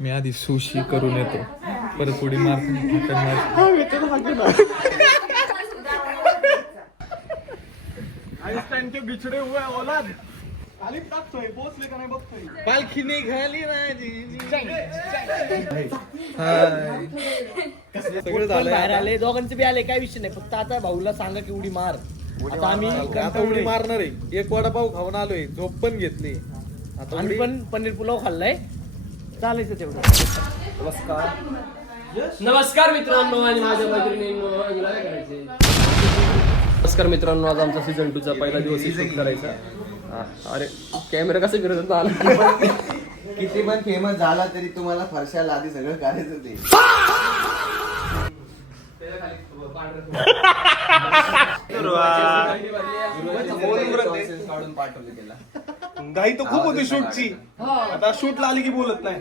मी आधी सुशी करून येतो, परत उडी मार बिछडे हुए औलाद खाली टाकतोय, पोचले का नाही बघतोय. पालखी निघाली सगळं झालं. बाहेर आले, दोघांचे बी आले, काय विषय नाही. फक्त आता भाऊला सांगा की उडी मार. आता आम्ही उडी मारणार आहे. एक वडापाव खाऊन आलोय, झोप पण घेतली. आता आम्ही पण पनीर पुलाव खाल्लाय, चालायचं तेवढं. नमस्कार मित्रांनो आणि माझ्या मैत्रिणींनो, काय करायचे. नमस्कार मित्रांनो, आज आमचा सीझन 2 चा पहिला दिवस शूट करायचा. अरे कॅमेरा कसं करत आला. किती पण फेमस झाला तरी तुम्हाला फरशाला आधी सगळं करायचं ते. काढून पाठवलं गेला. घाई तर खूप होती शूटची. आता शूटला आली की बोलत नाही.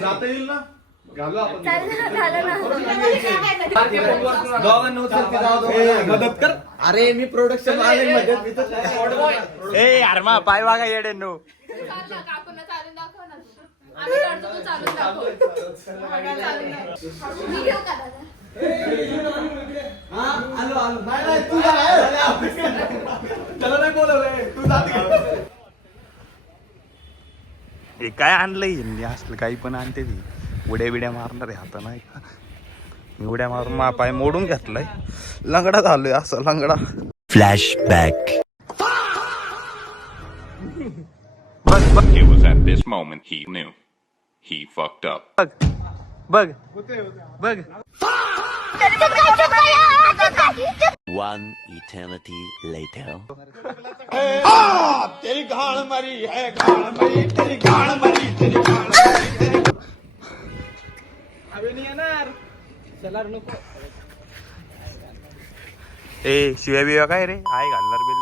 जाता येईल ना. मदत कर. अरे मी प्रोडक्शन पाय वागा येडे नो. हे काय आणलंय यांनी असलं काही पण आणते ती. उड्या बिड्या मारणार आहे आता नाही का. मी उड्या मारून मा पाय मोडून घेतलाय. लंगडा झालोय असं लंगडा. Flashback. It was at this moment he knew. He fucked up. बघ बघ. One eternity later. तेरी घाण मरी है, घाण मरी, तेरी घाण मरी, तेरी घाण मरी. अबे नाही येणार. ए शिव्या बिव्या काय रे. आई घालणार बिल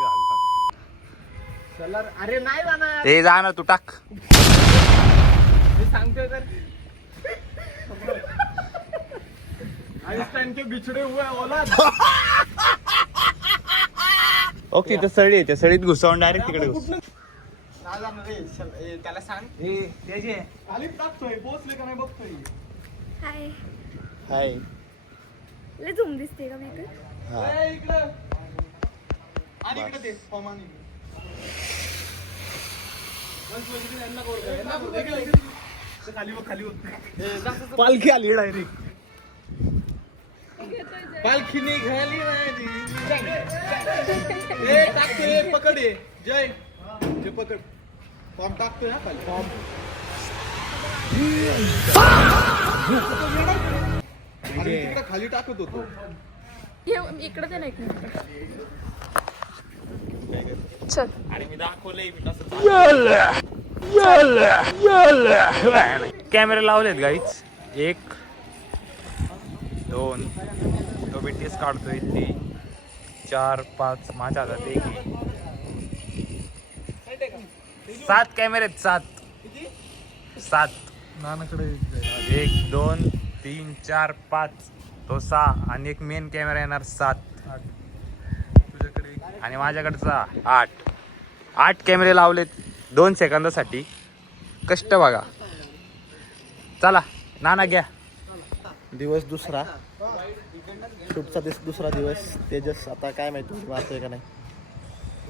घालणार. अरे नाही जाणार. ए जा ना तू टाक. मी सांगतोय तर. आइन्स्टाइन के बिछड़े हुए औलाद. ओके तिथं सळी आहे, त्या सळीत घुसवून डायरेक्ट तिकडे घुस. त्याला सांग. खाली टाकतोय, पोचले का नाही बघतोय. हाय. हाय. लय झूम दिसते का मी इकडे? इकडं आणि इकडे ते फॉर्मानी. पालखी आली डायरेक्ट. पालखी निघाली टाकतोय. पकड ये जय. ते पकड. फॉर्म टाकतोय ना खाली. फॉर्म तिकडे खाली टाकत होतो. इकडे ते नाही. चल. आणि मी दाखवलंय कॅमेरा लावलेत गाईच. 1 2 तो बीटीएस काढतोय. 3 4 5 माझ्या हातात 1 7 कॅमेरे आहेत. 7 नानाकडे 1 2 3 4 5 तो 6 आणि एक मेन कॅमेरा येणार 7 आणि माझ्याकडचा 8 कॅमेरे लावलेत 2 सेकंदासाठी. कष्ट बघा. चला नाना घ्या. दिवस दुसरा शूटचा दुसरा दिवस. तेजस आता काय माहिती वाचतोय का नाही.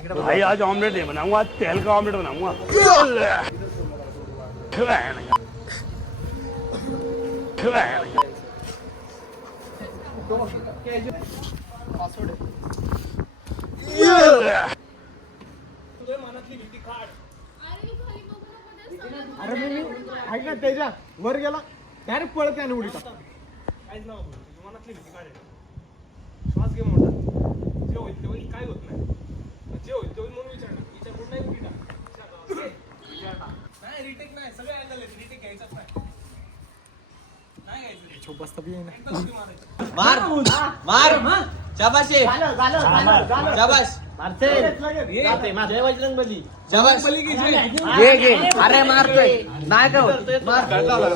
भाई आज ऑमलेट है बनाऊंगा. तेल का ऑमलेट बनाऊंगा. अरे मी ऐक ना तेजा वर गेला डायरेक्ट पळत त्याने उडी टाक. काहीच नाव मनातली भीती काढेल. श्वास घे मोठा. जे होईल ते होईल, काय होत नाही. जे होईल ते होईल म्हणून विचार करून नाही उडी टाक. नाही रिटेक नाही. सगळे अँगल आहेत. रिटेक घ्यायचाच नाही. नाही घ्यायचं. छोपास्ता बी नाही. मार मार. शाबाश शाबाश. जय बजरंग बली. शाबाश. घे. अरे मारतोय नाही का होत.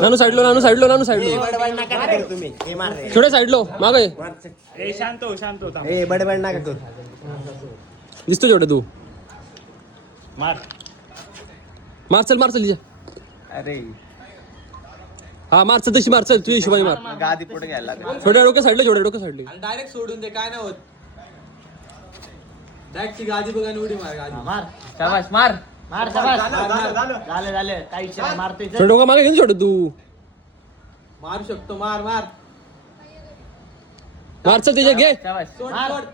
नानू साईडलो, नानू साईडलो, नानू साईडलो. बडबड नका करू तुम्ही. हे मार रे. थोडं साईडलो मागे शांत होता. ए बडबड नका करू. दिसतो जेवढे तू. मार. मार चल लिजा. अरे हा मार चल तशी मार चल तुझ्या हिशोबाने मार. गादी पुढे घ्यायला लागेल. छोट्या डोक्या साईडला डायरेक्ट सोडून दे, काय नाही होत. डायरेक्ट गादी बघा आणि उडी मार गादी. मार शाबास मार मार शाबास झालं काही विषय मारतोय छोटा डोका मागे घेऊन छोटं तू मारू शकतो, मार मार मार चल त्याच्या घे. शाबास सोड मार. सोड.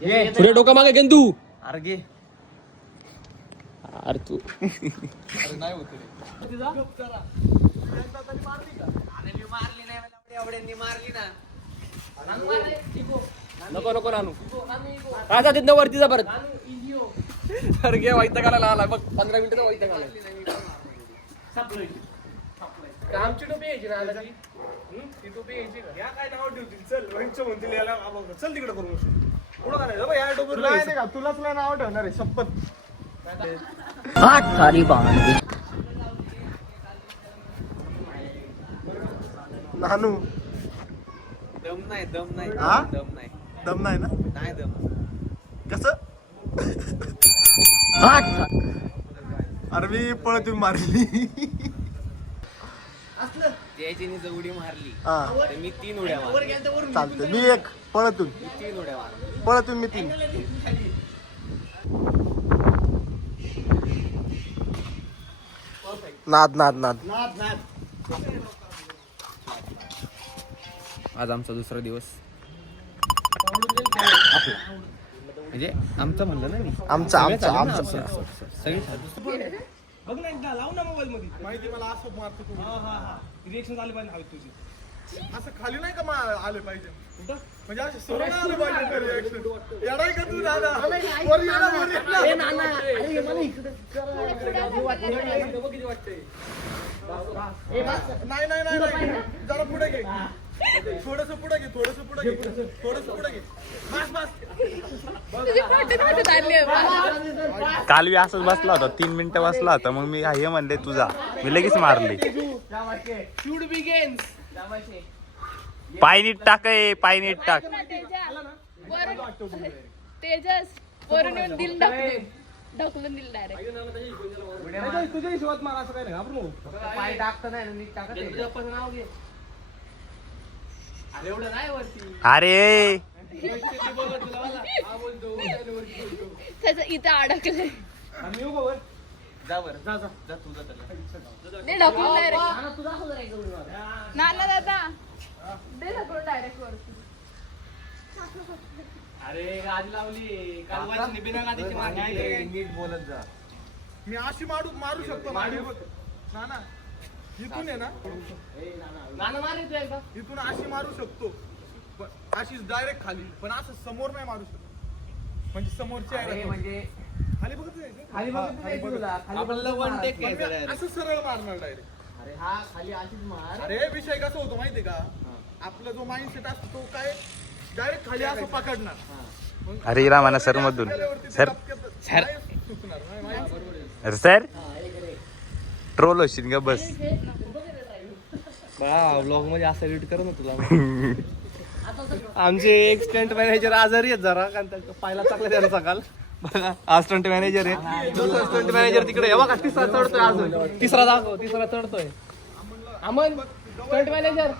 घे. छोट्या डोका मागे घेऊन तू. अरे घे. अरे तू अरे नाही होत रे. नको आणू. आता तिथं वरती जा परत. अरे घे वैतागाला आला बघ 15 मिनिटं वैतागाला. आमची टोपी यायची ना आता ती टोपी यायची का? या काय नाव ठेवतील? चल रोहितचं म्हणतील याला चल तिकडे करू पुढं करायचं बघ, या टोपीवर नाही का तुलाच नाही नाव ठेवणार आहे शपथ. नानू दम नाही हा? दम नाही दम नाही ना नाही दम. कसं अरे मी पळत मारली. त्याची उडी मारली हा तर मी 3 उड्या मारल्या. चालतं. मी एक पळतून 3 उड्या मारल्या. पळतून मी 3. नाद आज आमचा दुसरा दिवस म्हणजे आमचं म्हणलं ना मी. आमचा सगळे बघ ना एकदा लाव ना मोबाईल मध्ये माहिती मला असं मारतो तू. हा रिएक्शन आले पाहिजे हवी तुझी. असं खाली नाही का आले पाहिजे कुठं म्हणजे असं सरळ आलं पाहिजे रिएक्शन. येडाय का तू दादा? वर ये ना, वर ये ना. नाही जरा पुढे घे. थोडस पुढे घे. बस तुझी protein मध्ये चालली आहे. काल मी असंच बसला होता 3 मिनिटं बसला होता मग मी हे म्हणले तुझा मी लगेच मारली. Shoot begins. पाय नीट टाक तेजस वरून येऊन दिल ढकलून दिल डायरेक्ट. तुझ्या हिशोबात मार असं काय नाही घाबरू नको. पाय टाकत नाही ना, नीट टाकत नाव घे. अरे एवढं नाही वरती. अरे त्याचं इथं अडकलंय. आणि येऊ का वर? जा बरं जा तुझा त्याला. ते ढकलून डायरेक्ट. नाना दादा दे ढकलून डायरेक्ट वरती. अरे गादी लावली कालवाची बिना गादीची मारली. नीट बोलत जा. मी अशी मारू शकतो. ना इथून आहे ना, नाना मार तू एकदा. इथून अशी मारू शकतो पण अशी डायरेक्ट खाली, पण असं समोर नाही मारू शकत. म्हणजे समोरच्या अरे म्हणजे खाली बघत जायचं. खाली बघत नाही तुला. खाली आपल्याला वन टेक पण मी असं सरळ मारणार डायरेक्ट. अरे हा खाली अशीच मार. अरे विषय कसा होतो माहितीये का, आपला जो माइंडसेट असतो तो काय डायरेक्ट खाली असं पकडणार. अरे रामाना सर मधून सर सुटणार नाही माहिती. अरे सर ट्रोल होशील का बस. ब्लॉग मध्ये असं एडिट कर ना तुला. आमचे एक स्टंट मॅनेजर आजारी आहेत जरा, कारण त्याचा पायला टाकला त्याला सकाळ. बघा आज स्टंट मॅनेजर आहे. दुसरा स्टंट मॅनेजर तिकडे आहे. बघा तिसरा चढतोय अजून. तिसरा दाखव. तिसरा चढतोय. Aman stunt manager.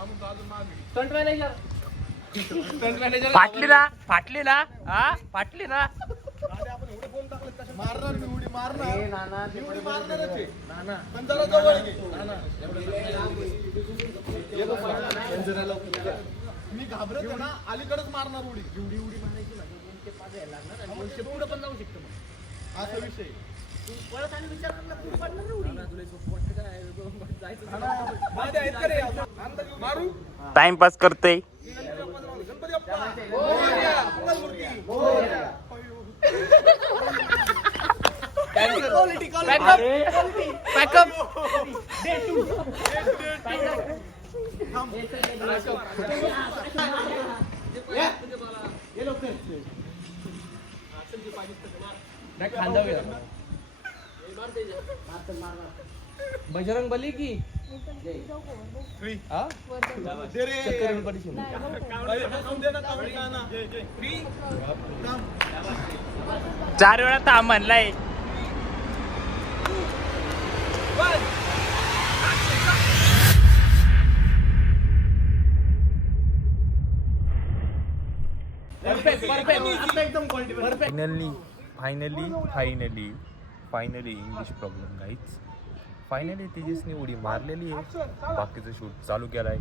फाटली ना मारणार मी उडी मारणार. मी उडी मारणारच आहे. पण जरा जवळ घे. मी घाबरत आहे ना, अलीकडेच मारणार उडी. एवढी उडी मारायची ना, 205 यायला लागणार आणि 200 पुढं पण जाऊ शकतो मग. असा विषय. तू परत आणि विचार करणार तू पडणार ना उडी. माझे आहेत का रे? अंदाज घेऊन मारू. टाइमपास करतोय. गणपती बाप्पा. मोरया. मंगलमूर्ती. मोरया. बजरंग बली की दे रे. थांब दे ना, थांब दे ना. फ्री. थांब. 4 वेळा थांब म्हणलाय. फायनली इंग्लिश प्रॉब्लेम गाईच. फायनली तेजसने उडी मारलेली आहे. बाकीचं शूट चालू केलाय.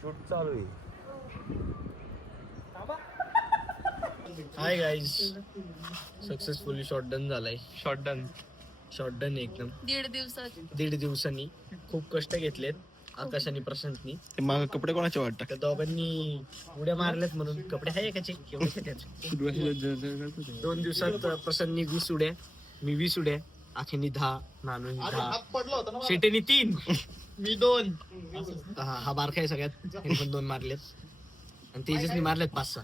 शूट चालू आहे. Hi guys, successfully shot done झालाय. शॉट डन एकदम 1.5 दिवसांनी. खूप कष्ट घेतलेत आकाश आणि प्रशांतनी. मग कपडे कोणाचे वाटतं? त्या दोघांनी उड्या मारल्यात म्हणून कपडे आहे एकाचे 2 दिवसात प्रशांतनी 20 उड्या, मी 20 उड्या, आखेनी 10, नानूनी 10, शेटेनी 3, मी 2. हा बारका आहे सगळ्यात, त्याने पण 2 मारलेत आणि तेजसनी मारलेत 5-6.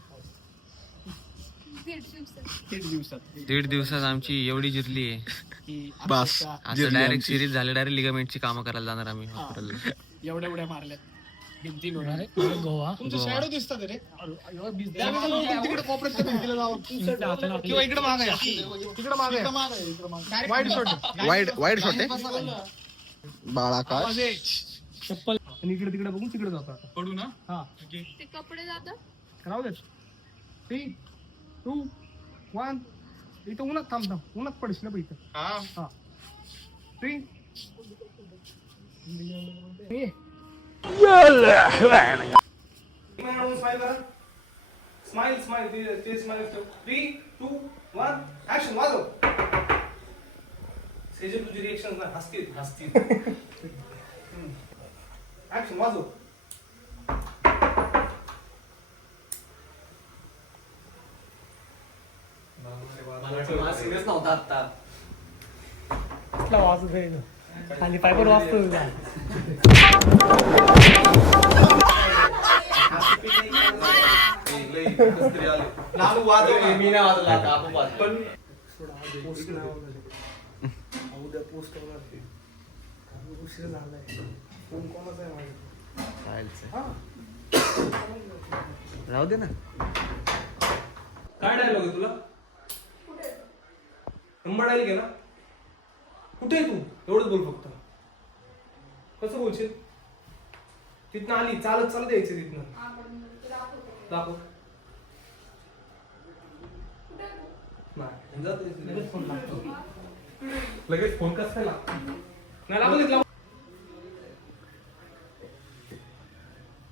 1.5 दिवसात आमची एवढी जिरली आहे. बस असं डायरेक्ट सिरीज झाले, डायरेक्ट लिगामेंटची कामं करायला जाणार आम्ही हॉस्पिटलला. एवढ्या उड्या मारल्यात. 3 होणार आहे. तुमचे शॅडो दिसतात रे. तिकडे कॉपरेट भिंतीला जावं किंवा इकडे मागे या. तिकडे मागे वाईड शॉट आहे. बाळा का चप्पल आणि इकडे तिकडे बघून तिकडे जातो आता. पडू ना. हा ते कपडे जातात. राहू दे. 3, 2, 1. इथं उन्हात थांब. उन्हात पडशील ना इथं. हा 3. Smile 3, 2, 1 action. वाजव. सेजल तुझी रिएक्शन ना हसतील. ऍक्शन वाजव. सिरियस नव्हता आता. वाजत आणि पायपर वाजतो. मी नाही वाजला आता, आपण वाजलो. उद्या पोस्ट होणार ते. उशीर झालाय. फोन कोणाचा आहे माझ्या? राहू दे ना. काय डायलॉग आहे तुला? नंबर डायल घे ना. कुठे आहे तू? एवढंच बोल फक्त. कसं बोलशील? तिथनं आली चालत यायचं तिथनं. दाखव. लगेच फोन लागतो. लगेच फोन कसं काय लागतो? नाही लागू देत.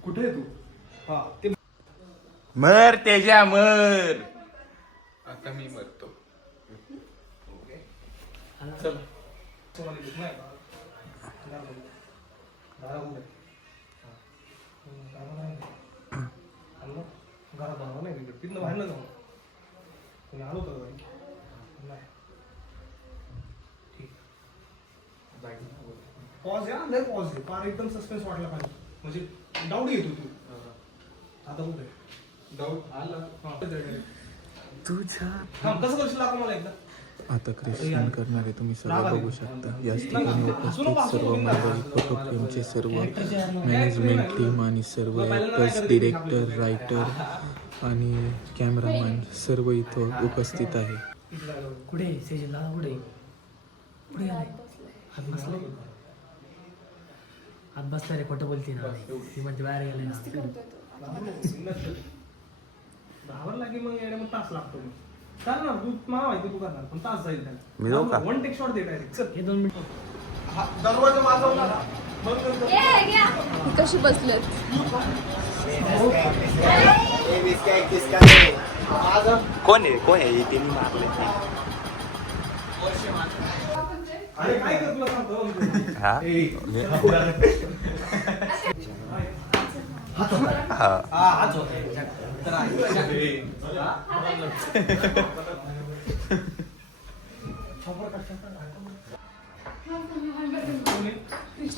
कुठे आहे तू? हा ते मर तेजा मर. आता मी मरतो. चल. घरात जाणार नाही तिथनं बाहेर जाऊ. तुम्ही आलो तर नाही. ठीक. पॉज या. लय पॉज आहे. फार एकदम सस्पेन्स वाटला पाहिजे. म्हणजे डाऊट येतो तू. आता कुठे डाऊट आला. तुझ्या कसं करशील दाखव मला एकदा. आता ख्रिश्चन करणारे तुम्ही सर्व बघू शकता. याच ठिकाणी उपस्थित सर्व मंडळी, फोटोफ्रेमचे सर्व मॅनेजमेंट टीम आणि सर्व ॲक्टर्स, डिरेक्टर, रायटर आणि कॅमेरामॅन सर्व इथं उपस्थित आहे. कुठे सेजल दादा? कुठे गेलाय? हात बसला रे. खोटं बोलते ना ती म्हणते बाहेर गेलाय. घाबरला की मग येणे मग तास लागतो. करणार तू. मला माहिती तू करणार पण तास जाईल मी त्याला. जाऊ का? 1 टेक शॉट दे डायरेक्ट. चल. हे 2 मिनिट. दरवाजा वाजवणार. बंद करतो. कशी बसलेत? कोण आहे ते मी मारले. अरे काय कर तुला सांगतो. हा हाच होता.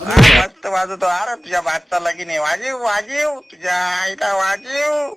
मस्त वाजवतो. अरे तुझ्या भाताला की नाही वाजीव तुझ्या आईला वाजीव.